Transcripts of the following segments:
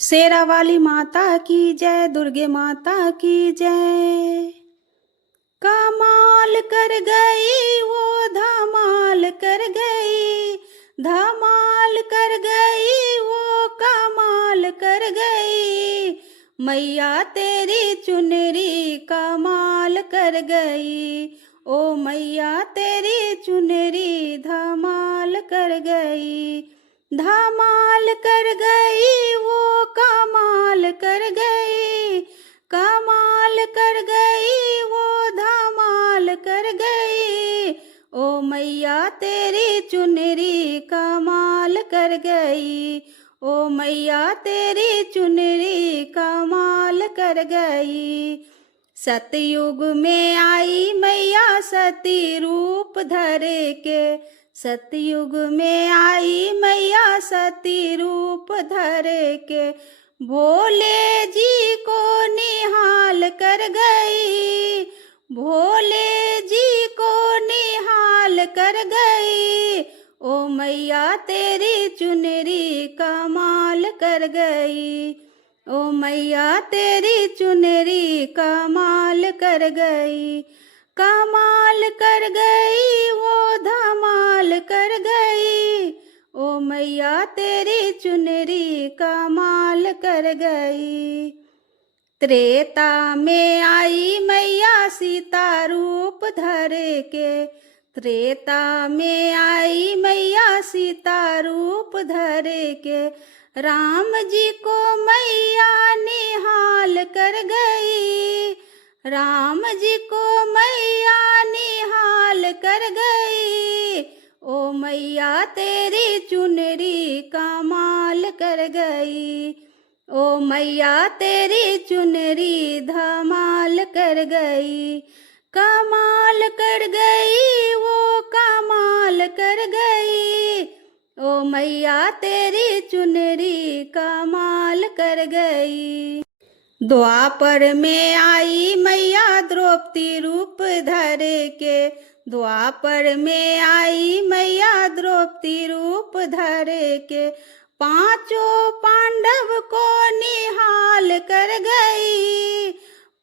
शेरा वाली माता की जय, दुर्गे माता की जय। कमाल कर गई वो, धमाल कर गई, धमाल कर गई वो, कमाल कर गई। मैया तेरी चुनरी कमाल कर गई, ओ मैया तेरी चुनरी धमाल कर गई। धमाल कर गई वो, कमाल कर गई, कमाल कर गई वो, धमाल कर गई। ओ मैया तेरी चुनरी कमाल कर गई, ओ मैया तेरी चुनरी कमाल कर गई। सतयुग में आई मैया सती रूप धरे के, सतयुग में आई मैया सती रूप धरे के। भोले जी को निहाल कर गई, भोले जी को निहाल कर गई। ओ मैया तेरी चुनरी कमाल कर गई, ओ मैया तेरी चुनरी कमाल कर गई। कमाल कर गई वो, धमाल कर गई, ओ मैया तेरी चुनरी कमाल कर गई। त्रेता में आई मैया सीता रूप धरे के, त्रेता में आई मैया सीता रूप धरे के। राम जी को मैया निहाल कर गई, राम जी को मैया निहाल कर गई। ओ मैया तेरी चुनरी कमाल कर गई, ओ मैया तेरी चुनरी धमाल कर गई। कमाल कर गई वो, कमाल कर गई, ओ मैया तेरी चुनरी कमाल कर गई। द्वापर में आई मैया द्रौपदी रूप धरे के, द्वापर में आई मैया द्रौपदी रूप धरे के। पांचों पांडव को निहाल कर गई,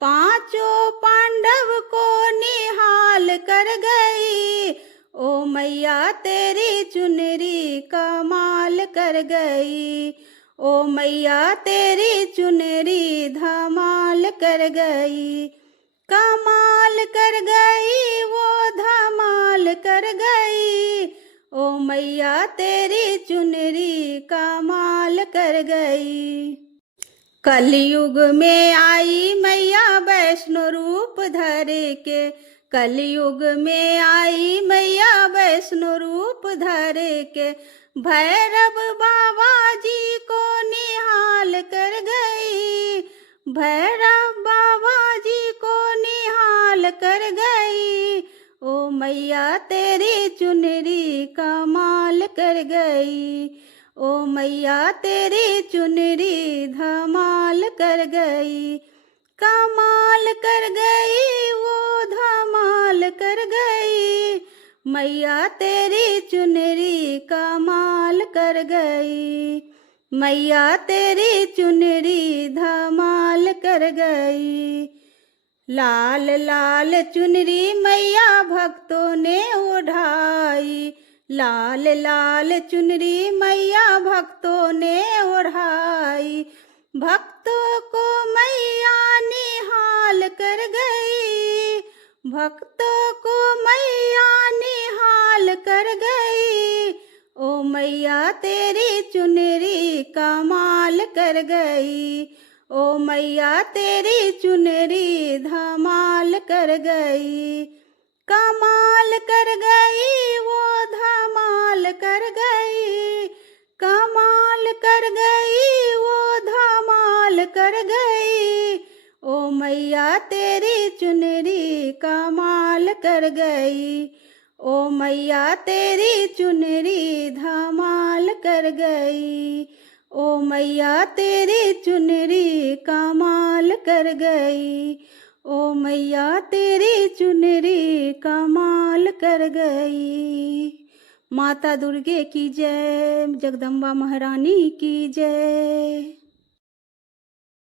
पांचों पांडव को निहाल कर गई। ओ मैया तेरी चुनरी कमाल कर गई, ओ मैया तेरी चुनरी धमाल कर गई। कमाल कर गई वो, धमाल कर गई, ओ मैया तेरी चुनरी कमाल कर गई। कलयुग में आई मैया वैष्णो रूप धरे के, कलयुग में आई मैया वैष्णो रूप धरे के। भैरव बाबा जी को निहाल कर गई, भैरव बाबा जी को निहाल कर गई। ओ मैया तेरी चुनरी कमाल कर गई, ओ मैया तेरी चुनरी धमाल कर गई। कमाल कर गई वो, धमाल कर गई, मैया तेरी चुनरी कमाल कर गई, मैया तेरी चुनरी धमाल कर गई। लाल लाल चुनरी मैया भक्तों ने ओढ़ाई, लाल लाल चुनरी मैया भक्तों ने ओढ़ाई। भक्तों को मैया निहाल कर गई, भक्तों को मैया निहाल कर गई। ओ मैया तेरी चुनरी कमाल कर गई, ओ मैया तेरी चुनरी धमाल कर गई। कमाल कर गई वो, धमाल कर गई, कमाल कर गई वो, धमाल कर गई। ओ मैया तेरी चुनरी कमाल कर गई, ओ मैया तेरी चुनरी धमाल कर गई, ओ मैया तेरी चुनरी कमाल कर गई, ओ मैया तेरी चुनरी कमाल कर गई। माता दुर्गे की जय, जगदम्बा महारानी की जय।